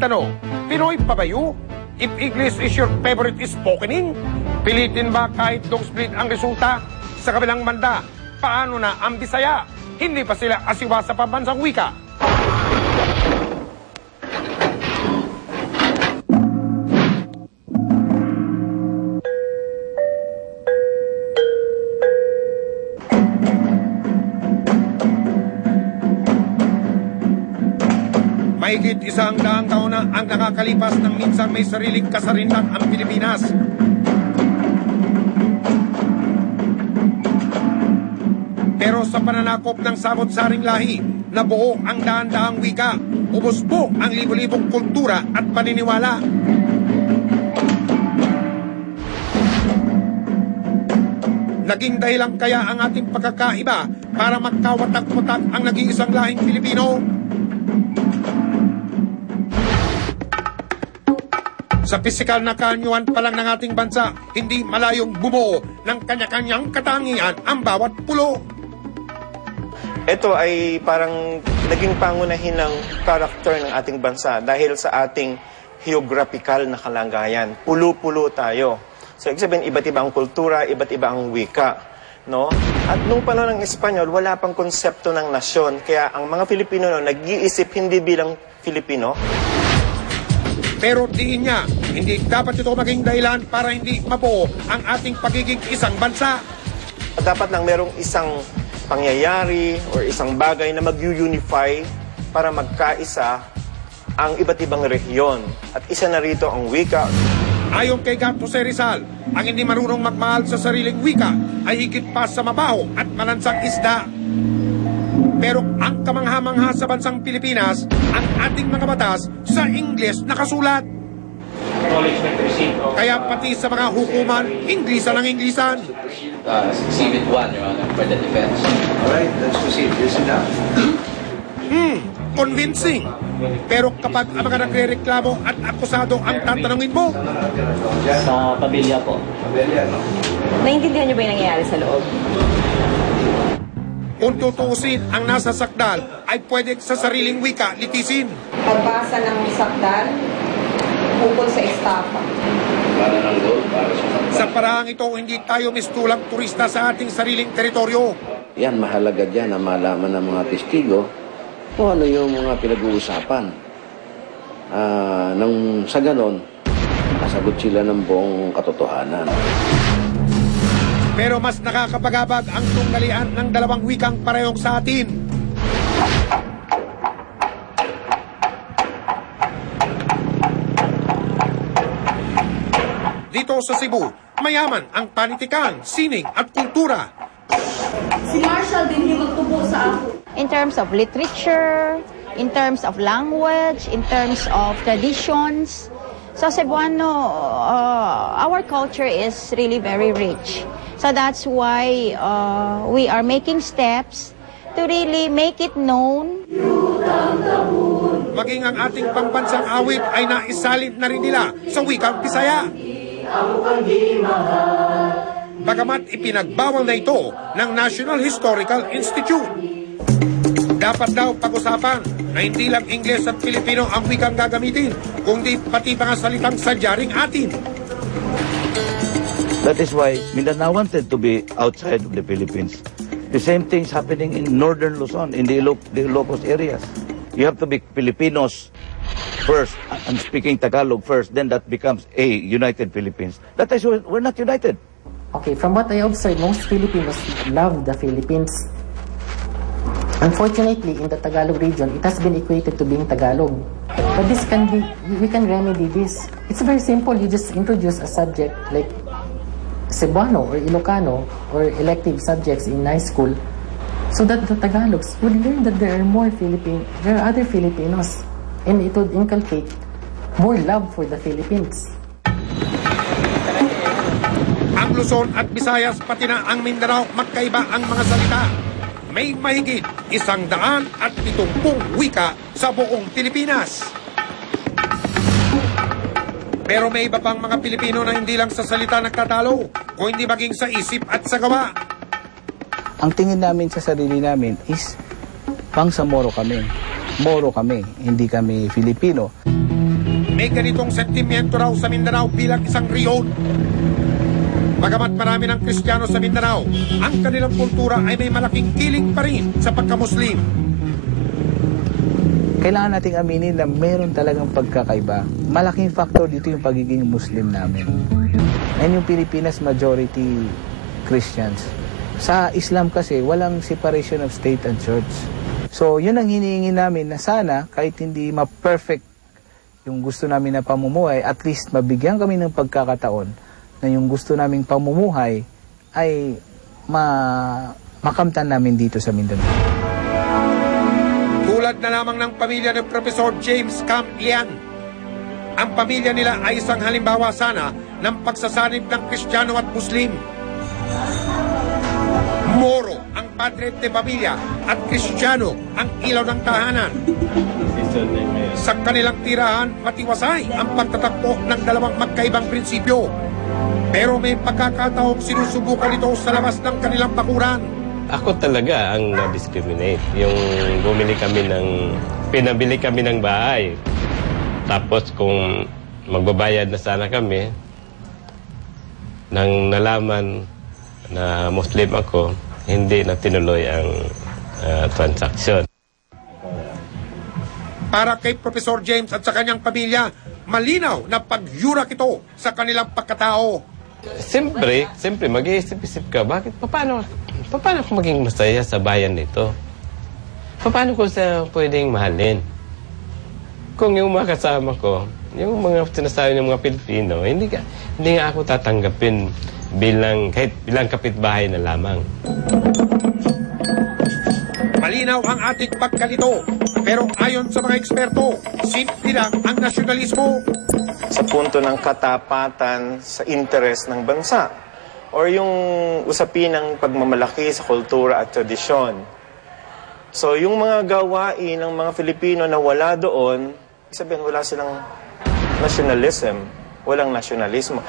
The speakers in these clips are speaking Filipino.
Itanong, Pinoy pa ba you? If English is your favorite spokening, pilitin ba kahit dog split ang resulta? Sa kabilang banda, paano na ang Bisaya? Hindi pa sila asiwa sa pambansang wika. Mahigit 100 taon na ang nakakalipas ng minsan may sariling kasarinlan ang Pilipinas. Pero sa pananakop ng samot-saring lahi, nabuo ang daan-daang wika, ubos po ang libo-libong kultura at paniniwala. Naging dahilan kaya ang ating pagkakaiba para magkawatak-watak ang nag-iisang lahing Pilipino? Sa pisikal na kaanyuan pa lang ng ating bansa, hindi malayong bumuo ng kanya-kanyang katangian ang bawat pulo. Ito ay parang naging pangunahin ng karakter ng ating bansa dahil sa ating geographical na kalagayan. Pulo-pulo tayo. So, ibig sabihin, iba't iba ang kultura, iba't iba ang wika. No? At nung panahon ng Espanyol, wala pang konsepto ng nasyon. Kaya ang mga Filipino nag-iisip hindi bilang Filipino. Pero tingin niya, hindi dapat ito maging dahilan para hindi mabuo ang ating pagiging isang bansa. Dapat lang merong isang pangyayari or isang bagay na mag-unify para magkaisa ang iba't ibang rehiyon. At isa na rito ang wika. Ayon kay Gato Rizal, ang hindi marunong magmahal sa sariling wika ay higit pa sa mabaho at malansang isda. Pero ang kamangha-mangha sa bansang Pilipinas, ang ating mga batas sa Ingles nakasulat. Kaya pati sa mga hukuman, Inglisan ang Inglisan. Exhibit 1, Your Honor, for the defense. Alright, let's proceed. Listen now. Convincing. Pero kapag ang mga nagre-reklamo at akusado ang tatanungin mo, sa pamilya po. Naintindihan niyo ba yung nangyayari sa loob? kung tutuusin ang nasa sakdal ay pwede sa sariling wika litisin. Pagbasa ng sakdal, ukol sa estafa. Sa paraang ito, hindi tayo mistulang turista sa ating sariling teritoryo. Yan, mahalaga dyan na malaman ng mga testigo kung ano yung mga pinag-uusapan. Nang sa ganon, nasagot sila ng buong katotohanan. Pero mas nakakapagabag ang tunggalian ng dalawang wikang parehong sa atin. Dito sa Cebu, mayaman ang panitikan, sining at kultura. Si Marshall din yung magtubo sa ako. In terms of literature, in terms of language, in terms of traditions. So Cebuano, our culture is really very rich. So that's why we are making steps to really make it known. Maging ang ating pambansang awit ay naisalin na rin nila sa wikang Bisaya. Bagamat ipinagbawal na ito ng National Historical Institute. Dapat daw pag-usapan na hindi lang Ingles at Pilipino ang wikang gagamitin, kundi pati mga salitang sadyaring atin. That is why Mindanao wanted to be outside of the Philippines. The same thing's happening in northern Luzon, in the Ilocos areas. You have to be Filipinos first, and speaking Tagalog first, then that becomes a united Philippines. That is why we're not united. Okay, from what I observed, most Filipinos love the Philippines. Unfortunately, in the Tagalog region, it has been equated to being Tagalog. But this can be, we can remedy this. It's very simple. You just introduce a subject like Cebuano or Ilocano or elective subjects in high school so that the Tagalogs would learn that there are other Filipinos, and it would inculcate more love for the Philippines. Ang Luzon at Visayas pati na ang Mindanao magkaiba ang mga salita. May mahigit 170 wika sa buong Pilipinas. Pero may iba pang mga Pilipino na hindi lang sa salita nagtatalo, o hindi maging sa isip at sa gawa. Ang tingin namin sa sarili namin is pang sa Moro kami. Moro kami, hindi kami Filipino. may ganitong sentimiento raw sa Mindanao bilang isang riyon. Bagamat marami ng Kristiyano sa Mindanao, ang kanilang kultura ay may malaking giling pa rin sa pagka-Muslim. Kailangan nating aminin na meron talagang pagkakaiba. Malaking factor dito yung pagiging Muslim namin. And yung Pilipinas, majority Christians. Sa Islam kasi, walang separation of state and church. So, yun ang hinihingi namin na sana, kahit hindi ma-perfect yung gusto namin na pamumuhay, at least mabigyan kami ng pagkakataon na yung gusto naming pamumuhay ay makamtan namin dito sa Mindanao. Tulad na lamang ng pamilya ng Professor James Camp Lian. Ang pamilya nila ay isang halimbawa sana ng pagsasanib ng Kristiyano at Muslim. Moro ang padre de pamilya at Kristiyano ang ilaw ng tahanan. Sa kanilang tirahan, matiwasay ang pagtatakbo ng dalawang magkaibang prinsipyo. Pero may pagkakataong sinusubukan ito sa labas ng kanilang bakuran. Ako talaga ang na-discriminate. Yung pinabili kami ng bahay. Tapos kung magbabayad na sana kami, nang nalaman na Muslim ako, hindi na tinuloy ang transaksyon. Para kay Professor James at sa kanyang pamilya, malinaw na pagyurak ito sa kanilang pagkatao. Siyempre mag-iisip-isip ka, paano ako maging masaya sa bayan nito? Paano ko siya pwedeng mahalin? Kung yung mga kasama ko, yung mga sinasabi ng mga Pilipino, hindi nga ako tatanggapin bilang kapitbahay na lamang. Malinaw ang ating pagkalito, pero ayon sa mga eksperto, simple lang ang nasyonalismo. Sa punto ng katapatan sa interes ng bansa or yung usapin ng pagmamalaki sa kultura at tradisyon. So yung mga gawain ng mga Filipino na wala doon, sabihin wala silang nationalism, walang nasyonalismo.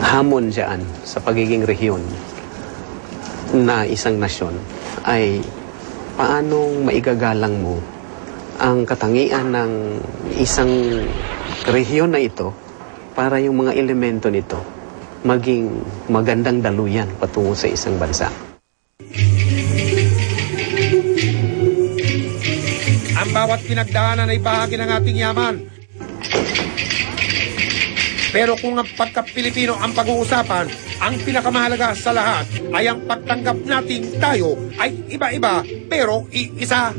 Hamon dyan sa pagiging rehiyon na isang nasyon ay paanong maigagalang mo ang katangian ng isang rehiyon na ito para yung mga elemento nito maging magandang daluyan patungo sa isang bansa. Ang bawat pinagdaanan ay bahagi ng ating yaman. Pero kung ang pagka-Pilipino ang pag-uusapan, ang pinakamahalaga sa lahat ay ang pagtanggap nating tayo ay iba-iba pero iisa.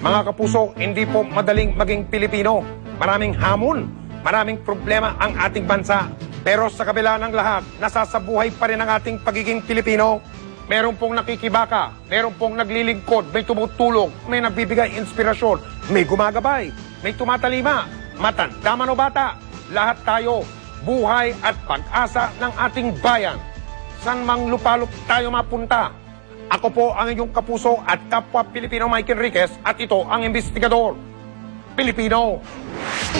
Mga kapuso, hindi po madaling maging Pilipino. Maraming hamon, maraming problema ang ating bansa. Pero sa kabila ng lahat, nasasabuhay pa rin ang ating pagiging Pilipino. Meron pong nakikibaka, meron pong naglilingkod, may tumutulong, may nagbibigay inspirasyon, may gumagabay, may tumatalima, matanda man o bata. Lahat tayo, buhay at pag-asa ng ating bayan. San mang lupalop tayo mapunta. Ako po ang inyong kapuso at kapwa Pilipino Mike Enriquez at ito ang investigador. Pilipino.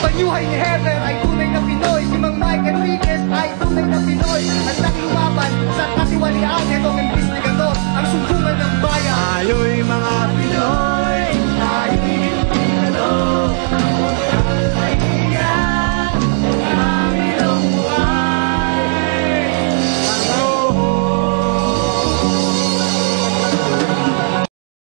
Panyuhay ni Heather ay tunay na Pinoy. Si Mang Mike Enriquez ay tunay na Pinoy. At nakilumaban sa katiwalian itong investigador. Ang sunggungan ng bayan. Tayo'y mga Pinoy.